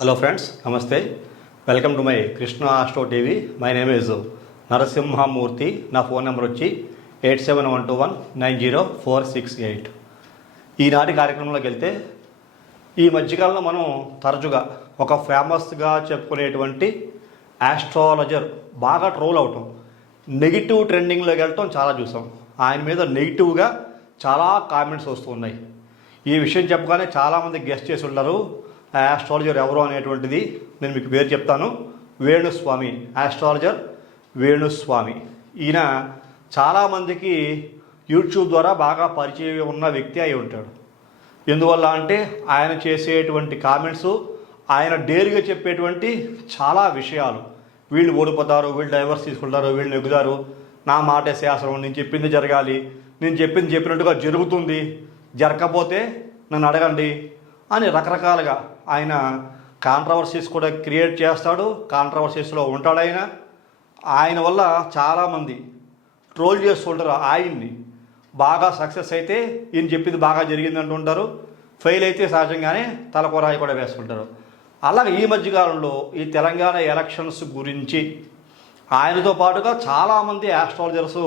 Hello friends, Namaste. Welcome to my Krishna Astro TV. My name is Narasimha Murthy. నా phone number వచ్చి 8712190468. ఈనాటి కార్యక్రమంలోకి వెళ్తే ఈ మధ్యకాలంలో మనం తరచుగా ఒక ఫేమస్గా చెప్పుకునేటువంటి ఆస్ట్రాలజర్ బాగా ట్రోల్ అవటం, నెగిటివ్ ట్రెండింగ్లోకి వెళ్ళటం చాలా చూసాం. ఆయన మీద నెగిటివ్గా చాలా కామెంట్స్ వస్తూ ఉన్నాయి. ఈ విషయం చెప్పగానే చాలామంది గెస్ట్ చేసి ఉన్నారు. ఆస్ట్రాలజర్ ఎవరు అనేటువంటిది నేను మీకు పేరు చెప్తాను. వేణుస్వామి, ఆస్ట్రాలజర్ వేణుస్వామి. ఈయన చాలామందికి యూట్యూబ్ ద్వారా బాగా పరిచయం ఉన్న వ్యక్తి అయి ఉంటాడు. ఎందువల్ల అంటే ఆయన చేసేటువంటి కామెంట్స్, ఆయన డేర్గా చెప్పేటువంటి చాలా విషయాలు, వీళ్ళు ఓడిపోతారు, వీళ్ళు డైవర్స్ తీసుకుంటారు, వీళ్ళు నెగ్గుతారు, నా మాటే శాస్త్రం, నేను చెప్పింది జరగాలి, నేను చెప్పింది చెప్పినట్టుగా జరుగుతుంది, జరగకపోతే నన్ను అడగండి అని రకరకాలుగా ఆయన కాంట్రవర్సీస్ కూడా క్రియేట్ చేస్తాడు. కాంట్రవర్సీస్లో ఉంటాడు ఆయన వల్ల చాలామంది ట్రోల్ చేస్తుంటారు. ఆయన్ని బాగా సక్సెస్ అయితే ఈయన చెప్పింది బాగా జరిగింది అంటుంటారు, ఫెయిల్ అయితే సహజంగానే తలకొరాయి కూడా వేసుకుంటారు. అలాగే ఈ మధ్యకాలంలో ఈ తెలంగాణ ఎలక్షన్స్ గురించి ఆయనతో పాటుగా చాలామంది ఆస్ట్రాలజర్స్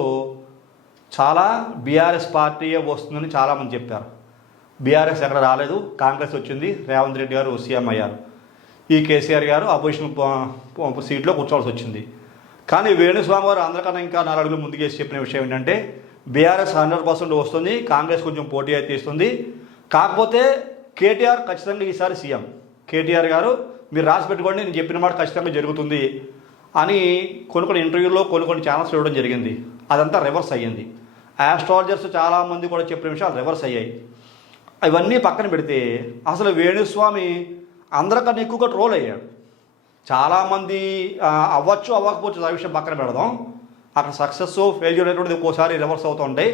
చాలా బీఆర్ఎస్ పార్టీయే వస్తుందని చాలామంది చెప్పారు. బీఆర్ఎస్ ఎక్కడ రాలేదు, కాంగ్రెస్ వచ్చింది, రేవంత్ రెడ్డి గారు సీఎం అయ్యారు, ఈ కేసీఆర్ గారు అపోజిషన్ సీట్లో కూర్చోవాల్సి వచ్చింది. కానీ వేణుస్వామి గారు అందరికన్నా ఇంకా 4 అడుగులు ముందుకేసి చెప్పిన విషయం ఏంటంటే బీఆర్ఎస్ 100% వస్తుంది, కాంగ్రెస్ కొంచెం పోటీ అయితే ఇస్తుంది, కాకపోతే కేటీఆర్ ఖచ్చితంగా ఈసారి సీఎం, కేటీఆర్ గారు మీరు రాసి పెట్టుకోండి, నేను చెప్పిన మాట ఖచ్చితంగా జరుగుతుంది అని కొన్ని ఇంటర్వ్యూల్లో కొన్ని ఛానల్స్ ఇవ్వడం జరిగింది. అదంతా రివర్స్ అయ్యింది. ఆస్ట్రాలజర్స్ చాలామంది కూడా చెప్పిన విషయాలు రివర్స్ అయ్యాయి. ఇవన్నీ పక్కన పెడితే అసలు వేణుస్వామి అందరికన్నా ఎక్కువగా ట్రోల్ అయ్యాడు. చాలామంది అవ్వచ్చు అవ్వకపోవచ్చు ఆ విషయం పక్కన పెడదాం, అక్కడ సక్సెస్ ఫెయిల్యూర్ అనేటువంటిది ఒక్కోసారి రివర్స్ అవుతూ ఉంటాయి.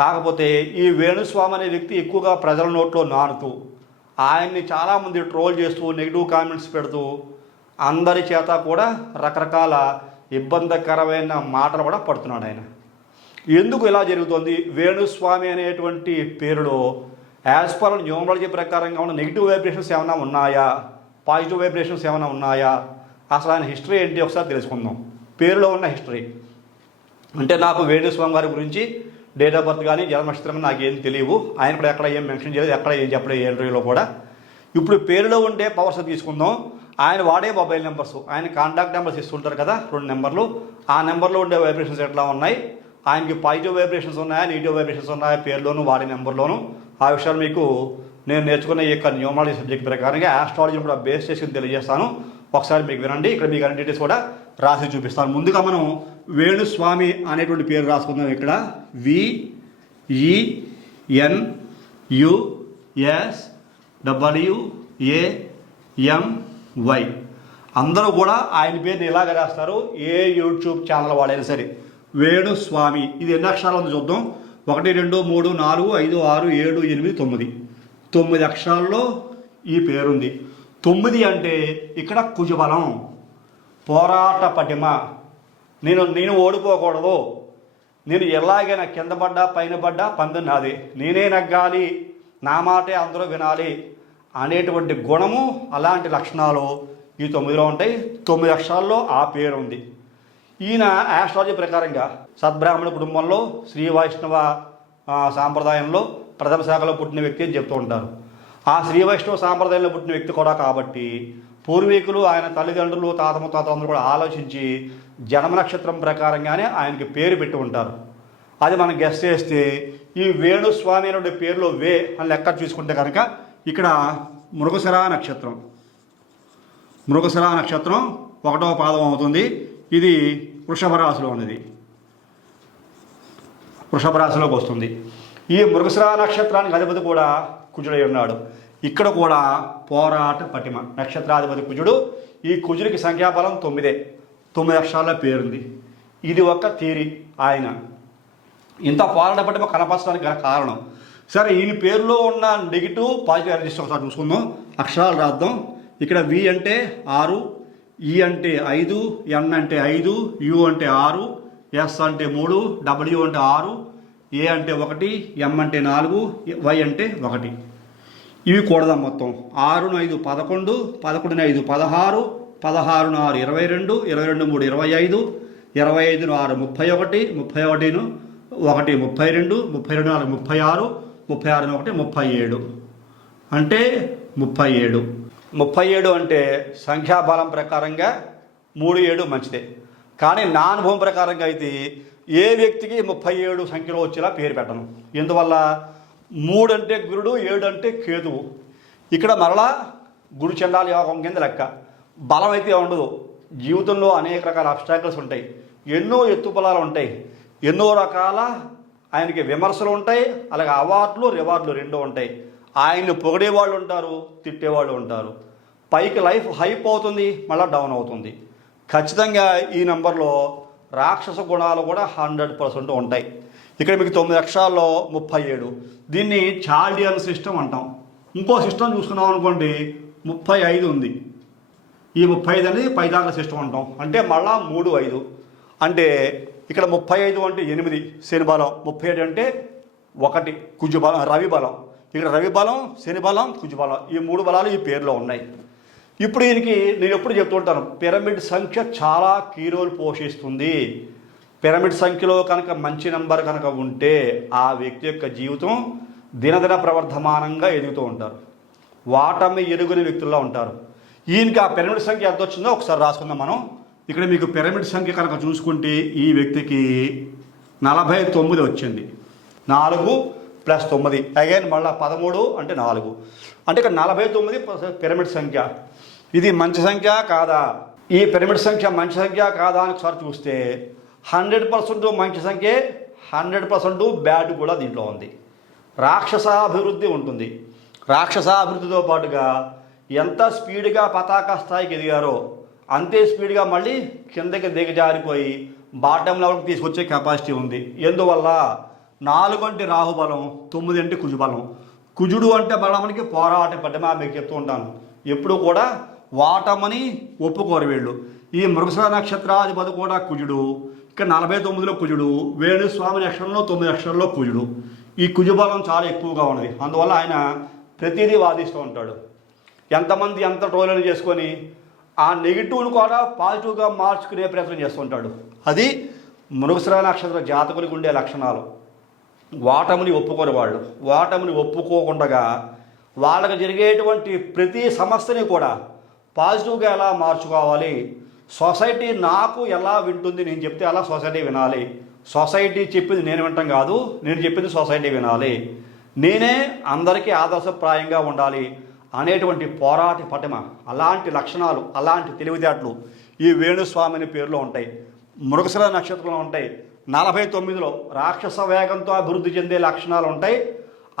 కాకపోతే ఈ వేణుస్వామి అనే వ్యక్తి ఎక్కువగా ప్రజల నోట్లో నానుతూ ఆయన్ని చాలామంది ట్రోల్ చేస్తూ నెగిటివ్ కామెంట్స్ పెడుతూ అందరి చేత కూడా రకరకాల ఇబ్బందికరమైన మాటలు కూడా పడుతున్నాడు ఆయన. ఎందుకు ఇలా జరుగుతుంది? వేణుస్వామి అనేటువంటి పేరులో యాజ్ పర్ న్యూమరాలజీ ప్రకారంగా ఉన్న నెగిటివ్ వైబ్రేషన్స్ ఏమైనా ఉన్నాయా, పాజిటివ్ వైబ్రేషన్స్ ఏమైనా ఉన్నాయా, అసలు ఆయన హిస్టరీ ఏంటి ఒకసారి తెలుసుకుందాం. పేరులో ఉన్న హిస్టరీ అంటే నాకు వేణుస్వామి గారి గురించి డేట్ ఆఫ్ బర్త్ కానీ జన్మ నక్షత్రం నాకేం తెలియవు, ఆయన కూడా ఎక్కడ ఏం మెన్షన్ చేయలేదు, ఎక్కడ ఏం చెప్పలేదు ఏ ఇంటర్వ్యూలో కూడా. ఇప్పుడు పేరులో ఉండే పవర్స్ తీసుకుందాం. ఆయన వాడే మొబైల్ నెంబర్స్, ఆయన కాంటాక్ట్ నెంబర్స్ ఇస్తుంటారు కదా 2 నెంబర్లు, ఆ నెంబర్లో ఉండే వైబ్రేషన్స్ ఎట్లా ఉన్నాయి, ఆయనకి పాజిటివ్ వైబ్రేషన్స్ ఉన్నాయా నెగిటివ్ వైబ్రేషన్స్ ఉన్నాయా పేరులోను వాడే నెంబర్లోను, ఆ విషయాలు మీకు నేను నేర్చుకున్న ఈ యొక్క న్యూమరాలజీ సబ్జెక్ట్ ప్రకారంగా ఆస్ట్రాలజీని కూడా బేస్ చేసుకుని తెలియజేస్తాను. ఒకసారి మీకు వినండి, ఇక్కడ మీకు అన్ని డీటెయిల్స్ కూడా రాసి చూపిస్తాను. ముందుగా మనం వేణుస్వామి అనేటువంటి పేరు రాసుకుందాం. ఇక్కడ VENUSWAMY. అందరూ కూడా ఆయన పేరుని ఇలాగ రాస్తారు, ఏ యూట్యూబ్ ఛానల్ వాడైనా సరే. వేణుస్వామి ఇది ఎన్ని అక్షరాలు ఉంది చూద్దాం. 1 2 3 4 5 6 7 8 9 అక్షరాల్లో ఈ పేరుంది. 9 అంటే ఇక్కడ కుజబలం, పోరాట పటిమ, నేను ఓడిపోకూడదు, నేను ఎలాగైనా కింద పడ్డా పైన పడ్డా పందెం నాది, నేనే నగ్గాలి, నా మాటే అందరూ వినాలి అనేటువంటి గుణము, అలాంటి లక్షణాలు ఈ 9లో ఉంటాయి. 9 అక్షరాల్లో ఆ పేరు ఉంది. ఈయన ఆస్ట్రాలజీ ప్రకారంగా సద్బ్రాహ్మణ కుటుంబంలో శ్రీ వైష్ణవ సాంప్రదాయంలో ప్రథమ శాఖలో పుట్టిన వ్యక్తి అని చెప్తూ ఉంటారు. ఆ శ్రీ వైష్ణవ సాంప్రదాయంలో పుట్టిన వ్యక్తి కూడా కాబట్టి పూర్వీకులు ఆయన తల్లిదండ్రులు తాత ముత్తాతలందరూ కూడా ఆలోచించి జన్మ నక్షత్రం ప్రకారంగానే ఆయనకి పేరు పెట్టి ఉంటారు. అది మనం గెస్ చేస్తే ఈ వేణుస్వామి అనే పేరులో వే అని లెక్క చూసుకుంటే కనుక ఇక్కడ మృగశిర నక్షత్రం 1వ పాదం అవుతుంది. ఇది వృషభ రాశిలో ఉన్నది, వృషభ రాశిలోకి వస్తుంది. ఈ మృగశిర నక్షత్రానికి అధిపతి కూడా కుజుడై ఉన్నాడు. ఇక్కడ కూడా పోరాట పటిమ, నక్షత్రాధిపతి కుజుడు. ఈ కుజుడికి సంఖ్యాబలం 9 అక్షరాల పేరుంది. ఇది ఒక థియరీ. ఆయన ఇంత పోరాట పటిమ కనపరచడానికి గల కారణం. సరే, ఈయన పేరులో ఉన్న నెగిటివ్ పాజిటివ్ ఎనర్జీస్ ఒకసారి చూసుకుందాం. అక్షరాలు రాద్దాం. ఇక్కడ వి అంటే 6, ఈ అంటే 5, ఎన్ అంటే 5, యు అంటే 6, ఎస్ అంటే 3, డబ్ల్యూ అంటే 6, ఏ అంటే 1, ఎం అంటే 4, వై అంటే 1. ఇవి కూడదాం మొత్తం. 6 5 11, 11 5 16, 16 6 22, 22 3 25, 25 6 31, 31 1 32, 32 4 36, 36 1 37 అంటే 37. 37 అంటే సంఖ్యాబలం ప్రకారంగా 3 7 మంచిదే. కానీ నా అనుభవం ప్రకారంగా అయితే ఏ వ్యక్తికి 37 సంఖ్యలో వచ్చేలా పేరు పెట్టను. ఎందువల్ల 3 అంటే గురుడు, 7 అంటే కేతువు. ఇక్కడ మరలా గురు చండాల యోగం కింద లెక్క. బలం అయితే ఉండదు. జీవితంలో అనేక రకాల అబ్స్టాకిల్స్ ఉంటాయి, ఎన్నో ఎత్తుపలాలు ఉంటాయి, ఎన్నో రకాల ఆయనకి విమర్శలు ఉంటాయి, అలాగే అవార్డులు రివార్డులు రెండూ ఉంటాయి. ఆయన్ని పొగిడేవాళ్ళు ఉంటారు, తిట్టేవాళ్ళు ఉంటారు. పైకి లైఫ్ హైప్ అవుతుంది, మళ్ళీ డౌన్ అవుతుంది. ఖచ్చితంగా ఈ నెంబర్లో రాక్షస గుణాలు కూడా 100% ఉంటాయి. ఇక్కడ మీకు 9 అక్షరాల్లో 37. దీన్ని చాల్డియన్ సిస్టమ్ అంటాం. ఇంకో సిస్టమ్ చూసుకున్నాం అనుకోండి, 35 ఉంది. ఈ 35 అనేది పైదాక సిస్టమ్ అంటాం. అంటే మళ్ళా 3 5 అంటే ఇక్కడ 35 అంటే 8 శని బలం, 37 అంటే 1 కుజు బలం రవి బలం. ఇక్కడ రవి బలం, శని బలం, కుజు బలం, ఈ 3 బలాలు ఈ పేరులో ఉన్నాయి. ఇప్పుడు దీనికి నేను ఎప్పుడు చెప్తుంటాను, పిరమిడ్ సంఖ్య చాలా కీ రోల్ పోషిస్తుంది. పిరమిడ్ సంఖ్యలో కనుక మంచి నెంబర్ కనుక ఉంటే ఆ వ్యక్తి యొక్క జీవితం దినదిన ప్రవర్ధమానంగా ఎదుగుతూ ఉంటారు. వాటమి ఎరుగుని వ్యక్తుల్లో ఉంటారు. ఈయనకి ఆ పిరమిడ్ సంఖ్య ఎంత వచ్చిందో ఒకసారి రాసుకుందాం మనం. ఇక్కడ మీకు పిరమిడ్ సంఖ్య కనుక చూసుకుంటే ఈ వ్యక్తికి 49 వచ్చింది. 4 + 9 అగైన్ మళ్ళీ 13 అంటే 4 అంటే ఇక్కడ 49 పిరమిడ్ సంఖ్య. ఇది మంచి సంఖ్య కాదా? ఈ పిరమిడ్ సంఖ్య మంచి సంఖ్య కాదా అని ఒకసారి చూస్తే 100% మంచి సంఖ్య, 100% బ్యాడ్ కూడా దీంట్లో ఉంది. రాక్షసాభివృద్ధి ఉంటుంది. రాక్షసాభివృద్ధితో పాటుగా ఎంత స్పీడ్గా పతాక స్థాయికి ఎదిగారో అంతే స్పీడ్గా మళ్ళీ కిందకి దిగజారిపోయి బాటం లెవెల్కి తీసుకొచ్చే కెపాసిటీ ఉంది. ఎందువల్ల 4 అంటే రాహుబలం, 9 అంటే కుజుబలం. కుజుడు అంటే మళ్ళీ మనకి పోరాట పడ్డమా మీకు చెప్తూ ఉంటాను. ఎప్పుడు కూడా వాటమని ఒప్పుకోరు వీళ్ళు. ఈ మృగశిర నక్షత్రాధిపతి కూడా కుజుడు. ఇక్కడ 49లో కుజుడు, వేణుస్వామి నక్షత్రంలో 9 నక్షత్రంలో కుజుడు. ఈ కుజుబలం చాలా ఎక్కువగా ఉన్నది. అందువల్ల ఆయన ప్రతిదీ వాదిస్తూ ఉంటాడు. ఎంతమంది ఎంత ట్రోలను చేసుకొని ఆ నెగిటివ్ను కూడా పాజిటివ్గా మార్చుకునే ప్రయత్నం చేస్తుంటాడు. అది మృగశిర నక్షత్ర జాతకులకు ఉండే లక్షణాలు. వాటముని ఒప్పుకోరు వాళ్ళు. వాటముని ఒప్పుకోకుండా వాళ్ళకి జరిగేటువంటి ప్రతి సమస్యని కూడా పాజిటివ్గా ఎలా మార్చుకోవాలి, సొసైటీ నాకు ఎలా వింటుంది, నేను చెప్తే అలా సొసైటీ వినాలి, సొసైటీ చెప్పింది నేను వింటాం కాదు, నేను చెప్పింది సొసైటీ వినాలి, నేనే అందరికీ ఆదర్శప్రాయంగా ఉండాలి అనేటువంటి పోరాటి పటిమ, అలాంటి లక్షణాలు, అలాంటి తెలివితేటలు ఈ వేణుస్వామి అనే పేరులో ఉంటాయి. మృగశిర నక్షత్రంలో ఉంటాయి. 49లో రాక్షస వేగంతో అభివృద్ధి చెందే లక్షణాలు ఉంటాయి.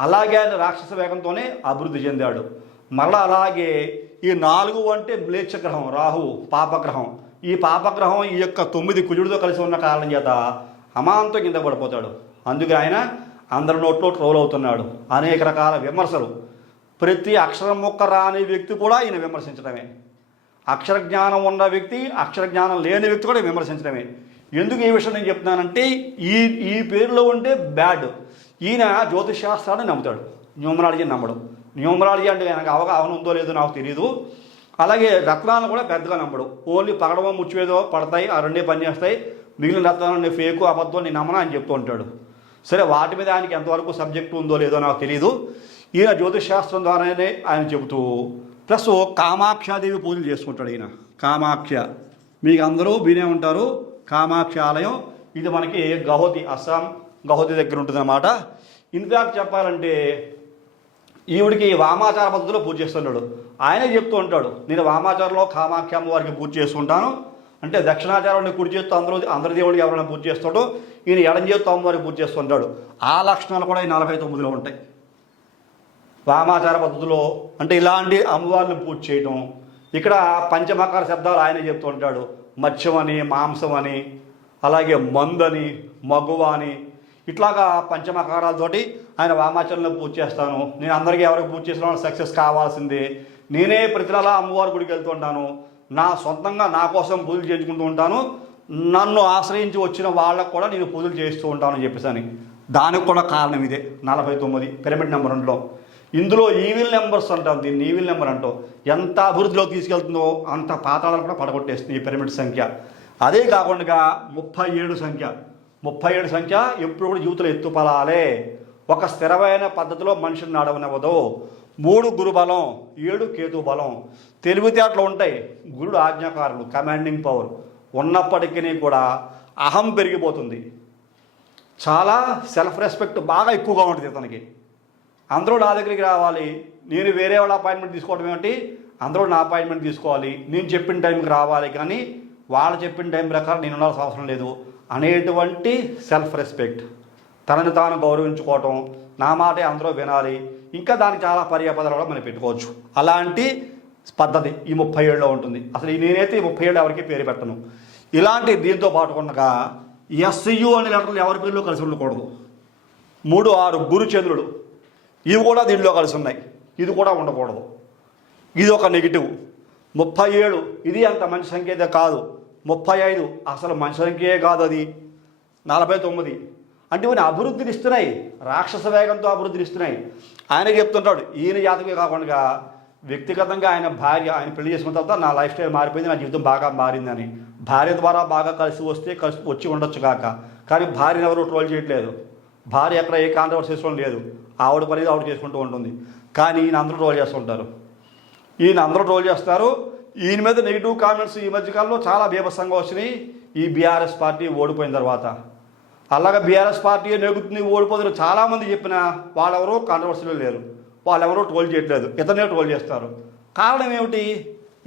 అలాగే ఆయన రాక్షస వేగంతోనే అభివృద్ధి చెందాడు. మరలా అలాగే ఈ 4 అంటే మ్లేచ్ఛగ్రహం, రాహు పాపగ్రహం. ఈ పాపగ్రహం ఈ యొక్క 9 కుజుడితో కలిసి ఉన్న కారణం చేత అమాంతం కింద పడిపోతాడు. అందుకే ఆయన అందరి నోట్లో ట్రోల్ అవుతున్నాడు. అనేక రకాల విమర్శలు. ప్రతి అక్షరం మొక్క రాని వ్యక్తి కూడా ఈయన విమర్శించడమే. అక్షర జ్ఞానం ఉన్న వ్యక్తి, అక్షర జ్ఞానం లేని వ్యక్తి కూడా విమర్శించడమే. ఎందుకు ఈ విషయం నేను చెప్తున్నానంటే ఈ పేరులో ఉంటే బ్యాడ్. ఈయన జ్యోతిష్ శాస్త్రాన్ని నమ్ముతాడు, న్యూమరాలజీ నమ్మడు. న్యూమరాలజీ అంటే నాకు అవగాహన ఉందో లేదో నాకు తెలియదు. అలాగే రత్నాలను కూడా పెద్దగా నమ్మడు. ఓన్లీ పగడమో ముచ్చివేదో పడతాయి, ఆ రెండే పనిచేస్తాయి, మిగిలిన రత్నాలు ఫేకు అబద్ధం నేను నమ్మను అని చెప్తూ ఉంటాడు. సరే, వాటి మీద ఆయనకి ఎంతవరకు సబ్జెక్టు ఉందో లేదో నాకు తెలియదు. ఈయన జ్యోతిష్ శాస్త్రం ద్వారానే ఆయన చెబుతూ ప్లస్ కామాక్షాదేవి పూజలు చేసుకుంటాడు. ఈయన కామాక్ష మీకు అందరూ వినే ఉంటారు. కామాక్ష ఆలయం ఇది మనకి గౌహతి, అస్సాం గౌహతి దగ్గర ఉంటుందన్నమాట. ఇన్ఫ్యాక్ట్ చెప్పాలంటే ఈవిడికి వామాచార పద్ధతిలో పూజ చేస్తున్నాడు. ఆయనే చెప్తూ ఉంటాడు, నేను వామాచారంలో కామాఖ్య అమ్మవారికి పూజ చేసుకుంటాను అంటే దక్షిణాచారాన్ని కుడి చేస్తూ అందరి దేవుడికి ఎవరైనా పూజ చేస్తాడో ఈయన ఎడం చేస్తూ అమ్మవారికి పూజ చేస్తుంటాడు. ఆ లక్షణాలు కూడా ఈ 49లో ఉంటాయి. వామాచార పద్ధతిలో అంటే ఇలాంటి అమ్మవారిని పూజ చేయటం. ఇక్కడ పంచమకార శబ్దాలు ఆయనే చెప్తూ ఉంటాడు. మత్స్యం అని, మాంసం అని, అలాగే మందని, మగువ అని, ఇట్లాగా పంచమకారాలతోటి ఆయన వామాచరణలో పూజ చేస్తాను. నేను అందరికీ ఎవరికి పూజ చేసిన సక్సెస్ కావాల్సిందే. నేనే ప్రతి నెల అమ్మవారి గుడికి వెళ్తుంటాను. నా సొంతంగా నా కోసం పూజలు చేయించుకుంటూ ఉంటాను. నన్ను ఆశ్రయించి వచ్చిన వాళ్ళకు కూడా నేను పూజలు చేస్తూ ఉంటాను అని చెప్పేసి. దానికి కూడా కారణం ఇదే 49 పిరమిడ్ నెంబర్ 2లో. ఇందులో ఈవిల్ నెంబర్స్ అంటాం, దీన్ని ఈవిల్ నెంబర్ అంటాం. ఎంత అభివృద్ధిలోకి తీసుకెళ్తుందో అంత పాతాళాలు కూడా పడగొట్టేస్తుంది ఈ పిరమిడ్ సంఖ్య. అదే కాకుండా 37 సంఖ్య, 37 సంఖ్య ఎప్పుడు కూడా జీవితంలో ఎత్తుపలాలే. ఒక స్థిరమైన పద్ధతిలో మనిషిని నడవనివ్వదు. 3 గురు బలం, 7 కేతు బలం. తెలివితేటలు ఉంటాయి, గురుడు ఆజ్ఞాకారుడు, కమాండింగ్ పవర్ ఉన్నప్పటికీ కూడా అహం పెరిగిపోతుంది. చాలా సెల్ఫ్ రెస్పెక్ట్ బాగా ఎక్కువగా ఉంటుంది ఇతనికి. అందరూ నా దగ్గరికి రావాలి, నేను వేరే వాళ్ళ అపాయింట్మెంట్ తీసుకోవడం ఏమిటి, అందరూ నా అపాయింట్మెంట్ తీసుకోవాలి, నేను చెప్పిన టైంకి రావాలి, కానీ వాళ్ళు చెప్పిన టైం ప్రకారం నేను ఉండాల్సిన అవసరం లేదు అనేటువంటి సెల్ఫ్ రెస్పెక్ట్, తనని తాను గౌరవించుకోవటం, నా మాటే అందరూ వినాలి. ఇంకా దానికి చాలా పర్యాపదాలు కూడా మనం పెట్టుకోవచ్చు. అలాంటి పద్ధతి ఈ 37లో ఉంటుంది. అసలు నేనైతే ఈ 37 ఎవరికి పేరు పెట్టను. ఇలాంటి దీంతో పాటు ఉండగా ఎస్యు అనే లెటర్లు ఎవరి పేరులో కలిసి ఉండకూడదు. 3, 6 గురు చంద్రుడు ఇవి కూడా దీంట్లో కలిసి ఉన్నాయి, ఇది కూడా ఉండకూడదు. ఇది ఒక నెగిటివ్. 37 ఇది అంత మంచి సంఖ్య అయితే కాదు. 35 అసలు మంచి సంఖ్యే కాదు. అది 49 అంటే ఇవన్నీ అభివృద్ధిని ఇస్తున్నాయి, రాక్షస వేగంతో అభివృద్ధిని ఇస్తున్నాయి. ఆయన చెప్తుంటాడు, ఈయన జాతకే కాకుండా వ్యక్తిగతంగా ఆయన భార్య, ఆయన పెళ్లి చేసుకున్న తర్వాత నా లైఫ్ స్టైల్ మారిపోయింది, నా జీవితం బాగా మారిందని. భార్య ద్వారా బాగా కలిసి వచ్చి ఉండొచ్చు కాక, కానీ భార్యను ఎవరు ట్రోల్ చేయట్లేదు. భార్య ఎక్కడ ఏ కాంట్రవర్సీ చేసుకోవడం లేదు, ఆవిడ పని ఆవిడ చేసుకుంటూ ఉంటుంది. కానీ ఈయన అందరూ ట్రోల్ చేస్తుంటారు, ఈయన మీద నెగిటివ్ కామెంట్స్ ఈ మధ్యకాలంలో చాలా బీభత్సంగా వచ్చినాయి. ఈ బీఆర్ఎస్ పార్టీ ఓడిపోయిన తర్వాత అలాగా బీఆర్ఎస్ పార్టీ నెగుతుంది, ఓడిపోతుంది చాలామంది చెప్పినా వాళ్ళెవరో కాంట్రవర్సీలో లేరు, వాళ్ళెవరో ట్రోల్ చేయట్లేదు, ఇతనే ట్రోల్ చేస్తారు. కారణం ఏమిటి?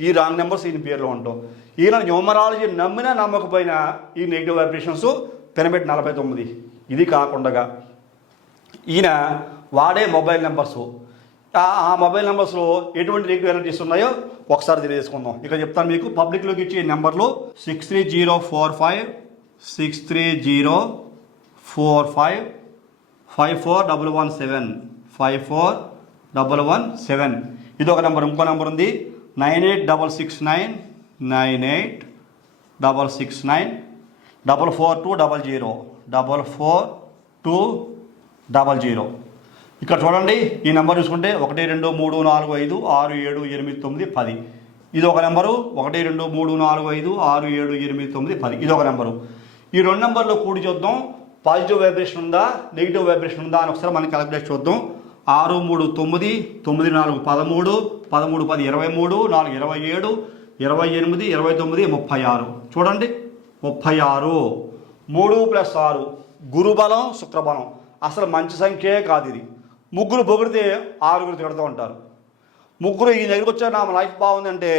ఈ రాంగ్ నెంబర్స్ ఈయన పేర్లో ఉంటాం. ఈయన న్యూమరాలజీ నమ్మినా నమ్మకపోయినా ఈ నెగిటివ్ వైబ్రేషన్స్ పిరమిడ్ 49. ఇది కాకుండా ఈయన వాడే మొబైల్ నెంబర్స్, ఆ మొబైల్ నెంబర్స్లో ఎటువంటి నెగిటివ్ ఎనర్జీస్ ఉన్నాయో ఒకసారి తెలియజేసుకుందాం. ఇక్కడ చెప్తాను మీకు. పబ్లిక్లోకి ఇచ్చే నెంబర్లు 63045 63045 54117 54117. ఇది ఒక నెంబర్. ఇంకో నెంబర్ ఉంది 98669 98669 44200 44200. ఇక్కడ చూడండి, ఈ నెంబర్ చూసుకుంటే 1 2 3 4 5 6 7 8 9 10. ఇది ఒక నెంబరు. 1 2 3 4 5 6 7 8 9 10. ఇది ఒక నెంబరు. ఈ 2 నెంబర్లో కూడి చూద్దాం, పాజిటివ్ వైబ్రేషన్ ఉందా నెగిటివ్ వైబ్రేషన్ ఉందా అని ఒకసారి మనం క్యాలిక్యులేట్ చూద్దాం. 6 3 9 9 4 13 13 10 23 4 27 28 29 36. చూడండి 36. 3 + 6 గురుబలం శుక్రబలం. అసలు మంచి సంఖ్యే కాదు ఇది. ముగ్గురు పొగిడితే 6 తిడుతూ ఉంటారు. ముగ్గురు ఈ దగ్గరికి వచ్చారు, నా లైఫ్ బాగుందంటే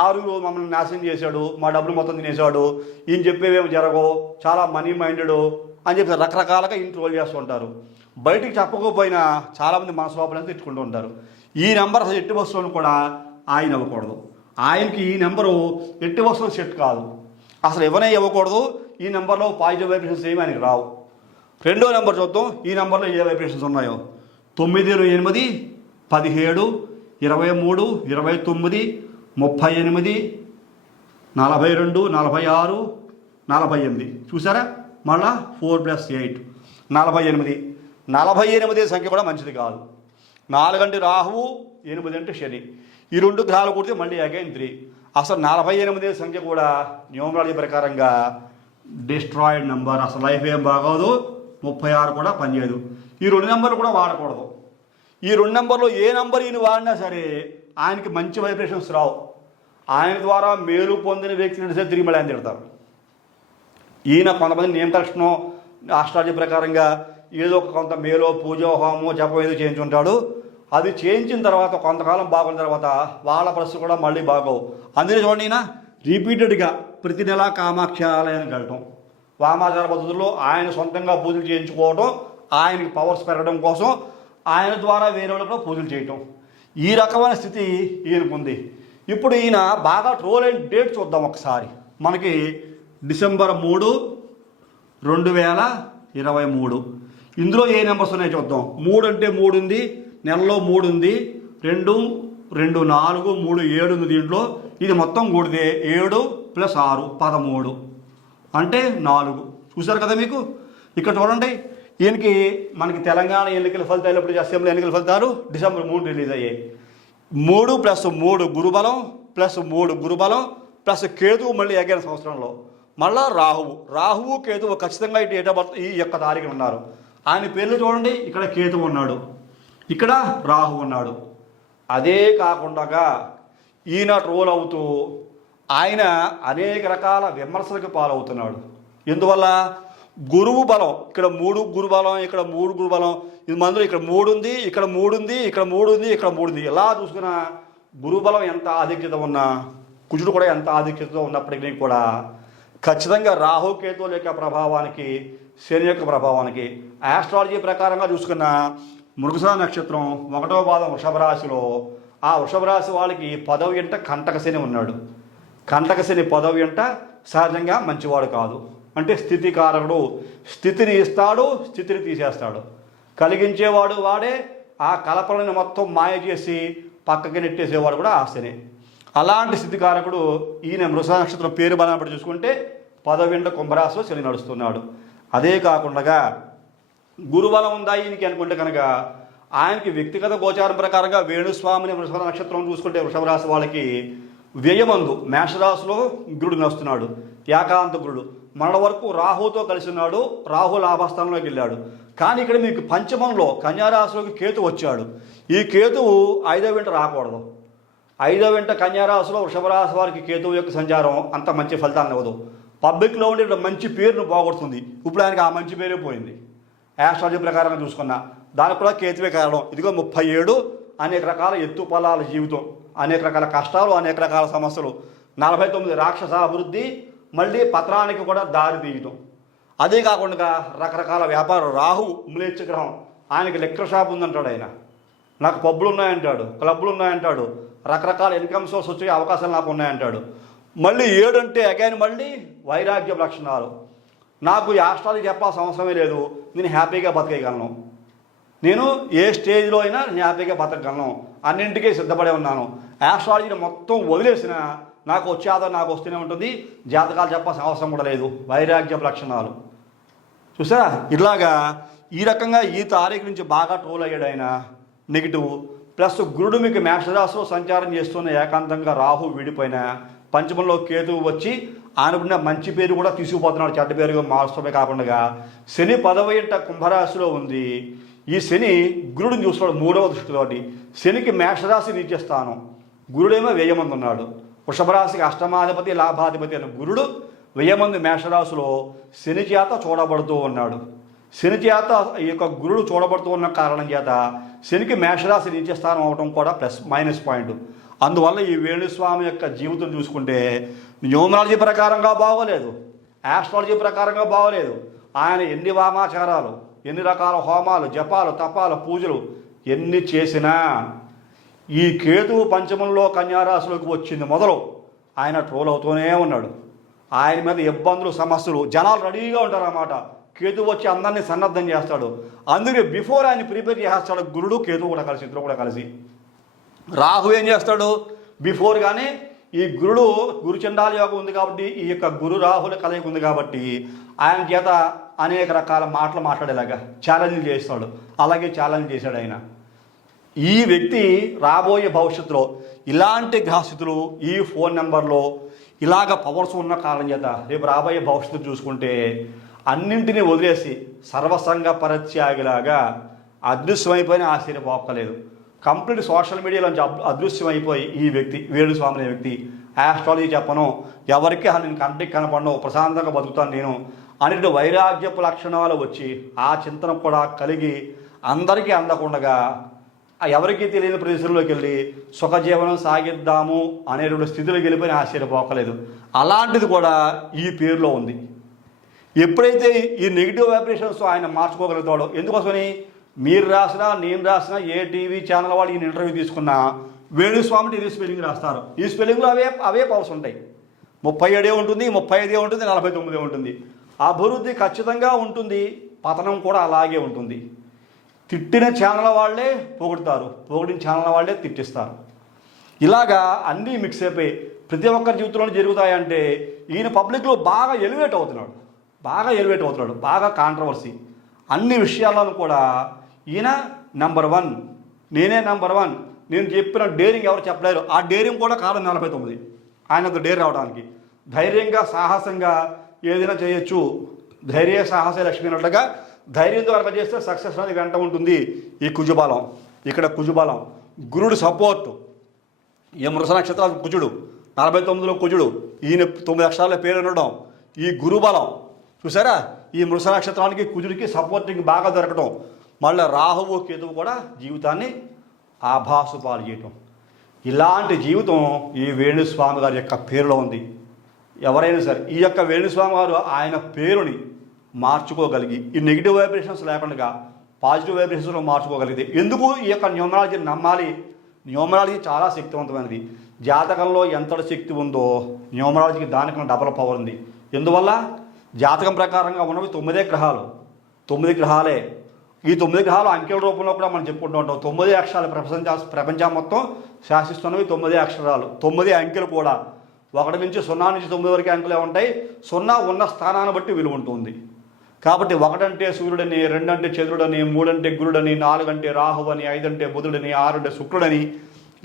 6 మమ్మల్ని నాశనం చేశాడు, మా డబ్బులు మొత్తం తినేశాడు, ఈయన చెప్పేవేమో జరగవు, చాలా మనీ మైండెడ్ అని చెప్పి రకరకాలుగా ఈయన ట్రోల్ చేస్తూ ఉంటారు. బయటికి చెప్పకపోయినా చాలామంది మనసు లోపల తిట్టుకుంటూ ఉంటారు. ఈ నెంబర్ అసలు ఎట్టి వస్తువులను కూడా ఆయన ఇవ్వకూడదు. ఆయనకి ఈ నెంబరు ఎట్టి వస్తువులు సెట్ కాదు, అసలు ఎవరే ఇవ్వకూడదు. ఈ నెంబర్లో పాజిటివ్ వైబ్రేషన్స్ ఏమి ఆయనకి రావు. రెండో నెంబర్ చూద్దాం, ఈ నెంబర్లో ఏ వైబ్రేషన్స్ ఉన్నాయో. 9 8 17 23 29 38 42 46 48. చూసారా? మళ్ళా 4 + 8 48. 48 సంఖ్య కూడా మంచిది కాదు. 4 అంటే రాహువు, 8 అంటే శని. ఈ 2 గ్రహాలు కూడితే మళ్ళీ అగైన్ 3. అసలు 48 సంఖ్య కూడా న్యూమరాలజీ ప్రకారంగా డిస్ట్రాయిడ్ నెంబర్. అసలు లైఫ్ ఏం బాగోదు. 36 కూడా పనిచేయదు. ఈ 2 నెంబర్లు కూడా వాడకూడదు. ఈ 2 నెంబర్లో ఏ నెంబర్ ఈయన వాడినా సరే ఆయనకి మంచి వైబ్రేషన్స్ రావు. ఆయన ద్వారా మేలు పొందిన వ్యక్తిని సరే తిరిగి మళ్ళీ ఆయన తిడతారు. ఈయన కొంతమంది నేమ్ కరెక్షన్ ఆస్ట్రాలజీ ప్రకారంగా ఏదో ఒక కొంత మేలో పూజ హోమో జపం ఏదో చేయించుంటాడు. అది చేయించిన తర్వాత కొంతకాలం బాగున్న తర్వాత వాళ్ళ పరిస్థితి కూడా మళ్ళీ బాగోవు. అందుకే చూడండి, ఈయన రిపీటెడ్గా ప్రతి నెల కామాక్షి ఆలయానికి వెళ్ళటం, వామాచార పద్ధతుల్లో ఆయన సొంతంగా పూజలు చేయించుకోవడం, ఆయనకి పవర్స్ పెరగడం కోసం ఆయన ద్వారా వేరే వాళ్ళకు పూజలు చేయటం, ఈ రకమైన స్థితి ఈయనకు ఉంది. ఇప్పుడు ఈయన బాగా ట్రోల్ అయిన డేట్ చూద్దాం ఒకసారి. మనకి డిసెంబర్ 3 2023. ఇందులో ఏ నెంబర్స్ ఉన్నాయో చూద్దాం. 3 అంటే 3 ఉంది, నెలలో 3 ఉంది, 2 2 4 3 7 ఉంది దీంట్లో. ఇది మొత్తం కూడితే 7 + 6 13 అంటే 4. చూసారు కదా మీకు? ఇక్కడ చూడండి, ఈయనకి మనకి తెలంగాణ ఎన్నికల ఫలితాలు ఎప్పుడు అసెంబ్లీ ఎన్నికల ఫలితాలు డిసెంబర్ 3 రిలీజ్ అయ్యాయి. 3+3 గురుబలం +3 గురుబలం ప్లస్ కేతువు మళ్ళీ ఎగిన సంవత్సరంలో మళ్ళా రాహువు కేతువు ఖచ్చితంగా ఇటు డేట్ ఆఫ్ బర్త్ ఈ యొక్క తారీఖున ఉన్నారు. ఆయన పేర్లు చూడండి, ఇక్కడ కేతువు ఉన్నాడు, ఇక్కడ రాహు ఉన్నాడు. అదే కాకుండా ఈయన ట్రోల్ అవుతూ ఆయన అనేక రకాల విమర్శలకు పాలవుతున్నాడు. ఎందువల్ల? గురువు బలం, ఇక్కడ 3 గురుబలం, ఇక్కడ 3 గురుబలం, ఇది మందులో ఇక్కడ 3 ఉంది, ఇక్కడ 3 ఉంది, ఇక్కడ 3 ఉంది, ఇక్కడ 3 ఉంది. ఎలా చూసుకున్న గురుబలం ఎంత ఆధిక్యత ఉన్నా, కుజుడు కూడా ఎంత ఆధిక్యతతో ఉన్నప్పటికీ కూడా ఖచ్చితంగా రాహుకేతువుల యొక్క ప్రభావానికి, శని యొక్క ప్రభావానికి ఆస్ట్రాలజీ ప్రకారంగా చూసుకున్న మృగశిర నక్షత్రం 1వ పాదం వృషభ రాశిలో, ఆ వృషభ రాశి వాళ్ళకి 10వ ఇంట కంటక శని ఉన్నాడు. కంటక శని 10వ ఇంట సహజంగా మంచివాడు కాదు. అంటే స్థితికారకుడు, స్థితిని ఇస్తాడు, స్థితిని తీసేస్తాడు. కలిగించేవాడు వాడే, ఆ కలపలను మొత్తం మాయ చేసి పక్కకి నెట్టేసేవాడు కూడా ఆ శని. అలాంటి స్థితికారకుడు ఈయన మృగశిర నక్షత్రం పేరు బలం బట్టి చూసుకుంటే 10వ ఇంట కుంభరాశిలో శని నడుస్తున్నాడు. అదే కాకుండా గురుబలం ఉందా ఈయనకి అనుకుంటే కనుక ఆయనకి వ్యక్తిగత గోచారం ప్రకారంగా వేణుస్వామిని వృషభ నక్షత్రం చూసుకుంటే వృషభ రాశి వాళ్ళకి వ్యయమందు మేషరాశిలో గురుడు నడుస్తున్నాడు, ఏకాంత గురుడు. మన వరకు రాహుతో కలిసి ఉన్నాడు, రాహు లాభస్థానంలోకి వెళ్ళాడు. కానీ ఇక్కడ మీకు పంచమంలో కన్యారాశిలోకి కేతు వచ్చాడు. ఈ కేతువు 5వ ఇంట రాకూడదు. 5వ ఇంట కన్యారాశిలో వృషభ రాశి వారికి కేతువు యొక్క సంచారం అంత మంచి ఫలితాన్ని ఇవ్వదు. పబ్లిక్లో ఉండే మంచి పేరును పోగొడుతుంది. ఇప్పుడు ఆయనకి ఆ మంచి పేరే పోయింది. యాస్ట్రాలజీ ప్రకారంగా చూసుకున్నా దానికి కూడా కేతువే కారణం. ఇదిగో 37 అనేక రకాల ఎత్తుపల్లాల జీవితం, అనేక రకాల కష్టాలు, అనేక రకాల సమస్యలు, 49 రాక్షస అభివృద్ధి, మళ్ళీ పత్రానికి కూడా దారి తీయటం. అదే కాకుండా రకరకాల వ్యాపారం. రాహు మ్లేచ్ఛ గ్రహం, ఆయనకి లెక్కర్ షాప్ ఉందంటాడు, ఆయన నాకు పబ్బులు ఉన్నాయంటాడు, క్లబ్బులు ఉన్నాయంటాడు, రకరకాల ఇన్కమ్ సోర్స్ వచ్చే అవకాశాలు నాకు ఉన్నాయంటాడు. మళ్ళీ 7 అంటే అగైన్ మళ్ళీ వైరాగ్య లక్షణాలు. నాకు ఈ ఆస్ట్రాలజీ చెప్పాల్సిన అవసరమే లేదు, నేను హ్యాపీగా బతకగలను, నేను ఏ స్టేజ్లో అయినా నేను హ్యాపీగా బతకగలను, అన్నింటికీ సిద్ధపడే ఉన్నాను. ఆస్ట్రాలజీని మొత్తం వదిలేసిన నాకు వచ్చే ఆధారం నాకు వస్తూనే ఉంటుంది, జాతకాలు చెప్పాల్సిన అవసరం కూడా లేదు. వైరాగ్య లక్షణాలు చూసారా? ఇలాగా ఈ రకంగా ఈ తారీఖు నుంచి బాగా ట్రోల్ అయ్యాడు ఆయన. నెగిటివ్ ప్లస్ గురుడు మీకు మేషరాశిలో సంచారం చేస్తున్న ఏకాంతంగా రాహు విడిపోయిన పంచమంలో కేతువు వచ్చి ఆయనకున్న మంచి పేరు కూడా తీసుకుపోతున్నాడు, చెడ్డ పేరుగా మార్చడమే కాకుండా శని 10వ ఇంట కుంభరాశిలో ఉంది. ఈ శని గురుడిని చూస్తున్నాడు 3వ దృష్టితోటి. శనికి మేషరాశి నీచేస్తాను, గురుడేమో వ్యయమంది ఉన్నాడు. వృషభ రాశికి అష్టమాధిపతి లాభాధిపతి అయిన గురుడు వ్యయమంది మేషరాశిలో శని చేత చూడబడుతూ ఉన్నాడు. శని చేత ఈ యొక్క గురుడు చూడబడుతూ ఉన్న కారణం చేత శనికి మేషరాశి నీచస్థానం అవడం కూడా మైనస్ పాయింట్. అందువల్ల ఈ వేణుస్వామి యొక్క జీవితం చూసుకుంటే న్యూమరాలజీ ప్రకారంగా బాగోలేదు, ఆస్ట్రాలజీ ప్రకారంగా బాగోలేదు. ఆయన ఎన్ని వామాచారాలు, ఎన్ని రకాల హోమాలు, జపాలు, తపాలు, పూజలు ఎన్ని చేసినా ఈ కేతువు పంచమంలో కన్యారాశిలోకి వచ్చింది మొదలు ఆయన ట్రోల్ అవుతూనే ఉన్నాడు. ఆయన మీద ఇబ్బందులు, సమస్యలు, జనాలు రెడీగా ఉంటారన్నమాట. కేతువు వచ్చి అందరినీ సన్నద్ధం చేస్తాడు. అందుకే బిఫోర్ ఆయన ప్రిపేర్ చేస్తాడు గురుడు కేతువు కూడా కలిసి, ఇద్దరు కూడా కలిసి. రాహు ఏం చేస్తాడు? బిఫోర్గానే ఈ గురుడు గురుచండాల యోగం ఉంది కాబట్టి, ఈ యొక్క గురు రాహుల కలయిక ఉంది కాబట్టి ఆయన చేత అనేక రకాల మాటలు మాట్లాడేలాగా ఛాలెంజ్ చేస్తాడు. అలాగే ఛాలెంజ్ చేశాడు ఆయన. ఈ వ్యక్తి రాబోయే భవిష్యత్తులో ఇలాంటి గ్రహస్థితులు ఈ ఫోన్ నెంబర్లో ఇలాగ పవర్స్ ఉన్న కారణం చేత రేపు రాబోయే భవిష్యత్తు చూసుకుంటే అన్నింటినీ వదిలేసి సర్వసంగ పరిత్యాగిలాగా అదృశ్యమైపోయిన ఆశ్చర్యపోక్కలేదు. కంప్లీట్ సోషల్ మీడియాలోంచి అదృశ్యమైపోయి ఈ వ్యక్తి వేణుస్వామి అనే వ్యక్తి ఆస్ట్రాలజీ చెప్పను, ఎవరికి నేను కంటికి కనపడను, ప్రశాంతంగా బతుకుతాను నేను అనేటువంటి వైరాగ్యపు లక్షణాలు వచ్చి ఆ చింతన కూడా కలిగి అందరికీ అందకుండగా ఎవరికీ తెలియని ప్రదేశంలోకి వెళ్ళి సుఖజీవనం సాగిద్దాము అనేటువంటి స్థితిలోకి వెళ్ళిపోయిన ఆశ్చర్యపోకలేదు. అలాంటిది కూడా ఈ పేరులో ఉంది. ఎప్పుడైతే ఈ నెగిటివ్ వైబ్రేషన్స్ ఆయన మార్చుకోగలుగుతాడో, ఎందుకోసమని మీరు రాసినా నేను రాసినా ఏ టీవీ ఛానల్ వాళ్ళు ఈయన ఇంటర్వ్యూ తీసుకున్నా వేణుస్వామిని ఇది స్పెల్లింగ్ రాస్తారు. ఈ స్పెల్లింగ్లో అవే పవర్స్ ఉంటాయి. 37 ఉంటుంది, 35 ఉంటుంది, 49 ఉంటుంది. అభివృద్ధి ఖచ్చితంగా ఉంటుంది, పతనం కూడా అలాగే ఉంటుంది. తిట్టిన ఛానల్ వాళ్ళే పొగుడుతారు, పొగిడిన ఛానల్ వాళ్ళే తిట్టిస్తారు. ఇలాగా అన్నీ మిక్స్ అయిపోయి ప్రతి ఒక్కరి జీవితంలో జరుగుతాయంటే ఈయన పబ్లిక్లో బాగా ఎలివేట్ అవుతున్నాడు, బాగా కాంట్రవర్సీ. అన్ని విషయాలను కూడా ఈయన నెంబర్ 1, నేనే నెంబర్ 1, నేను చెప్పిన డేరింగ్ ఎవరు చెప్పలేరు. ఆ డేరింగ్ కూడా కాలం 49 ఆయనంత డేర్ రావడానికి. ధైర్యంగా సాహసంగా ఏదైనా చేయొచ్చు. ధైర్య సాహస లక్ష్మి అన్నట్లుగా ధైర్యంతో కనుక చేస్తే సక్సెస్ అనేది వెంట ఉంటుంది. ఈ కుజుబలం, ఇక్కడ కుజుబలం, గురుడు సపోర్టు. ఈ మృష నక్షత్రాలు కుజుడు, 49లో కుజుడు, ఈయన 9 అక్షరాల పేరు ఉండడం, ఈ గురుబలం చూసారా. ఈ మృష నక్షత్రానికి కుజుడికి సపోర్టింగ్ బాగా దొరకటం, మళ్ళీ రాహువు కేతువు కూడా జీవితాన్ని ఆభాసు పాలు చేయటం. ఇలాంటి జీవితం ఈ వేణుస్వామి గారి యొక్క పేరులో ఉంది. ఎవరైనా సరే ఈ యొక్క వేణుస్వామి గారు ఆయన పేరుని మార్చుకోగలిగి ఈ నెగిటివ్ వైబ్రేషన్స్ లేకుండా పాజిటివ్ వైబ్రేషన్స్లో మార్చుకోగలిగితే, ఎందుకు ఈ యొక్క న్యూమరాలజీని నమ్మాలి? న్యూమరాలజీ చాలా శక్తివంతమైనది. జాతకంలో ఎంతటి శక్తి ఉందో న్యూమరాలజీకి దానికన్నా డబల్ పవర్ ఉంది. ఎందువల్ల జాతకం ప్రకారంగా ఉన్నవి 9 గ్రహాలు, 9 గ్రహాలే. ఈ 9 గ్రహాలు అంకెల రూపంలో కూడా మనం చెప్పుకుంటూ ఉంటాం. 9 అక్షరాలు ప్రపంచం మొత్తం శాసిస్తున్నవి 9 అక్షరాలు, 9 అంకెలు కూడా. 1 నుంచి 0 నుంచి 9 వరకు అంకెలే ఉంటాయి. 0 ఉన్న స్థానాన్ని బట్టి విలువ ఉంటుంది. కాబట్టి 1 అంటే సూర్యుడని, 2 అంటే చంద్రుడని, 3 అంటే గురుడని, 4 అంటే రాహువని, 5 అంటే బుధుడని, 6 అంటే శుక్రుడని,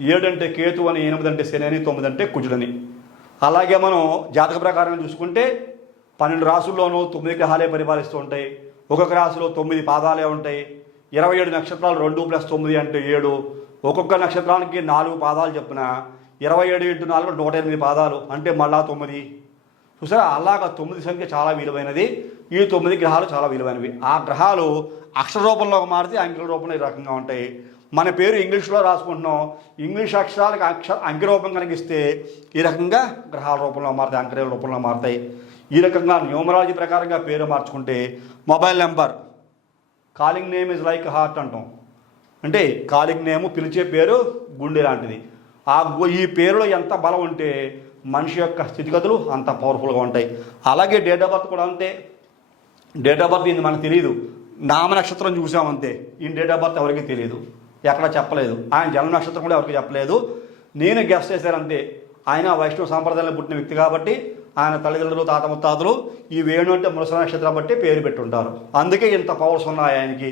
7 అంటే కేతు అని, 8 అంటే శని అని, 9 అంటే కుజుడని. అలాగే మనం జాతక ప్రకారం చూసుకుంటే 12 రాసుల్లోనూ 9 గ్రహాలే పరిపాలిస్తూ ఉంటాయి. ఒక్కొక్క రాశిలో 9 పాదాలే ఉంటాయి. 27 నక్షత్రాలు 2 + 9 అంటే 7. ఒక్కొక్క నక్షత్రానికి 4 పాదాలు చెప్పిన 27 × 4 108 పాదాలు అంటే మళ్ళా 9. చూసారా, అలాగా 9 సంఖ్య చాలా విలువైనది. ఈ 9 గ్రహాలు చాలా విలువైనవి. ఆ గ్రహాలు అక్షర రూపంలో మారితే అంకెల రూపంలో ఈ రకంగా ఉంటాయి. మన పేరు ఇంగ్లీష్లో రాసుకుంటున్నాం, ఇంగ్లీష్ అక్షరాలకు అంకె రూపం కనిపిస్తే ఈ రకంగా గ్రహాల రూపంలో మారుతాయి, అంకెల రూపంలో మారుతాయి. ఈ రకంగా న్యూమరాలజీ ప్రకారంగా పేరు మార్చుకుంటే mobile number, calling name is like heart అంటాం. అంటే కాలింగ్ నేము పిలిచే పేరు గుండె లాంటిది. ఈ పేరులో ఎంత బలం ఉంటే మనిషి యొక్క స్థితిగతులు అంత పవర్ఫుల్గా ఉంటాయి. అలాగే డేట్ ఆఫ్ బర్త్ కూడా అంతే. డేట్ ఆఫ్ బర్త్ ఇది మనకు తెలియదు, నామ నక్షత్రం చూసామంతే. ఈ డేట్ ఆఫ్ బర్త్ ఎవరికి తెలియదు, ఎక్కడ చెప్పలేదు. ఆయన జన్మ నక్షత్రం కూడా ఎవరికి చెప్పలేదు, నేను గెస్ట్ చేశాను అంతే. ఆయన వైష్ణవ సాంప్రదాయంలో పుట్టిన వ్యక్తి కాబట్టి ఆయన తల్లిదండ్రులు, తాత ముత్తాతలు ఈ వేణు అంటే మృష నక్షత్రం బట్టి పేరు పెట్టుంటారు. అందుకే ఇంత పవర్స్ ఉన్నాయి ఆయనకి.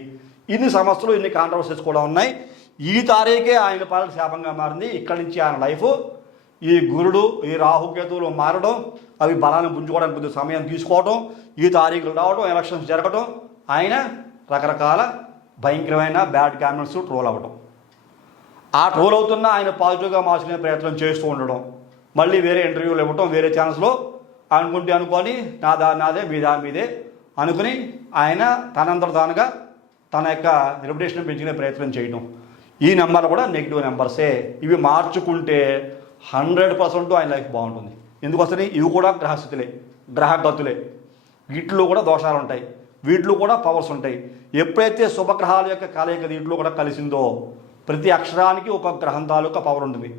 ఇన్ని సమస్యలు, ఇన్ని కాంట్రవర్సీస్ కూడా ఉన్నాయి. ఈ తారీఖే ఆయన పాలన శాపంగా మారింది. ఇక్కడి నుంచి ఆయన లైఫ్ ఈ గురుడు, ఈ రాహుకేతువులు మారడం, అవి బలాన్ని పుంజుకోవడానికి కొద్ది సమయం తీసుకోవడం, ఈ తారీఖులు రావడం, ఎలక్షన్స్ జరగడం, ఆయన రకరకాల భయంకరమైన బ్యాడ్ కామెంట్స్ ట్రోల్ అవ్వడం. ఆ ట్రోల్ అవుతున్నా ఆయన పాజిటివ్గా మార్చుకునే ప్రయత్నం చేస్తూ ఉండడం, మళ్ళీ వేరే ఇంటర్వ్యూలు ఇవ్వటం, వేరే ఛానల్స్లో అనుకొని నాదే మీదే అనుకుని ఆయన తనంతట తానుగా తన యొక్క రెప్యుటేషన్ పెంచుకునే ప్రయత్నం చేయడం. ఈ నెంబర్లు కూడా నెగిటివ్ నెంబర్సే. ఇవి మార్చుకుంటే 100% ఆయన లైఫ్ బాగుంటుంది. ఎందుకోసని ఇవి కూడా గ్రహస్థితులే, గ్రహగతులే. వీటిలో కూడా దోషాలు ఉంటాయి, వీటిలో కూడా పవర్స్ ఉంటాయి. ఎప్పుడైతే శుభగ్రహాల యొక్క కలయిక వీటిలో కూడా కలిసిందో ప్రతి అక్షరానికి ఒక గ్రహం తాలూకా పవర్ ఉంటుంది.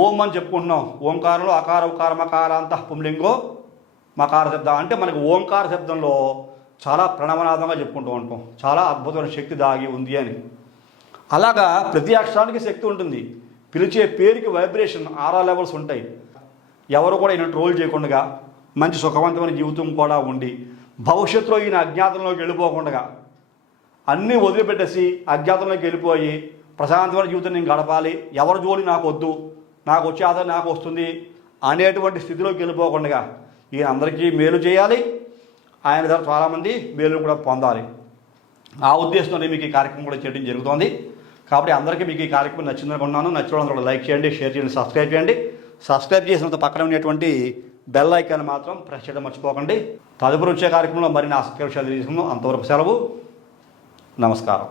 ఓం అని చెప్పుకుంటున్నాం. ఓంకారంలో అకార ఉకార మకారాంత పుంలింగో మకార శబ్దం అంటే మనకి ఓంకార శబ్దంలో చాలా ప్రణవనాదంగా చెప్పుకుంటూ ఉంటాం. చాలా అద్భుతమైన శక్తి దాగి ఉంది అని. అలాగా ప్రతి అక్షరానికి శక్తి ఉంటుంది. పిలిచే పేరుకి వైబ్రేషన్ ఆరా లెవెల్స్ ఉంటాయి. ఎవరు కూడా ఈయన ట్రోల్ చేయకుండా మంచి సుఖవంతమైన జీవితం కూడా ఉండి భవిష్యత్తులో ఈయన అజ్ఞాతంలోకి వెళ్ళిపోకుండా అన్నీ వదిలిపెట్టేసి అజ్ఞాతంలోకి వెళ్ళిపోయి ప్రశాంతమైన జీవితం నేను గడపాలి, ఎవరి జోలి నాకు వద్దు, నాకు వచ్చే ఆదాయం నాకు వస్తుంది అనేటువంటి స్థితిలోకి వెళ్ళిపోకుండా ఈయన అందరికీ మేలు చేయాలి. ఆయన ద్వారా చాలామంది మేలు కూడా పొందాలి. ఆ ఉద్దేశంతో మీకు ఈ కార్యక్రమం కూడా చేయడం జరుగుతోంది. కాబట్టి అందరికీ మీకు ఈ కార్యక్రమం నచ్చిందనుకున్నాను. నచ్చిన వాళ్ళందరూ లైక్ చేయండి, షేర్ చేయండి, సబ్స్క్రైబ్ చేయండి. సబ్స్క్రైబ్ చేసినంత పక్కన ఉన్నటువంటి బెల్ ఐకాన్ మాత్రం ప్రెస్ చేయడం మర్చిపోకండి. తదుపరి వచ్చే కార్యక్రమంలో మరిన్ని ఆసక్తి విషయాలు తీసుకున్నాం. అంతవరకు సెలవు. నమస్కారం.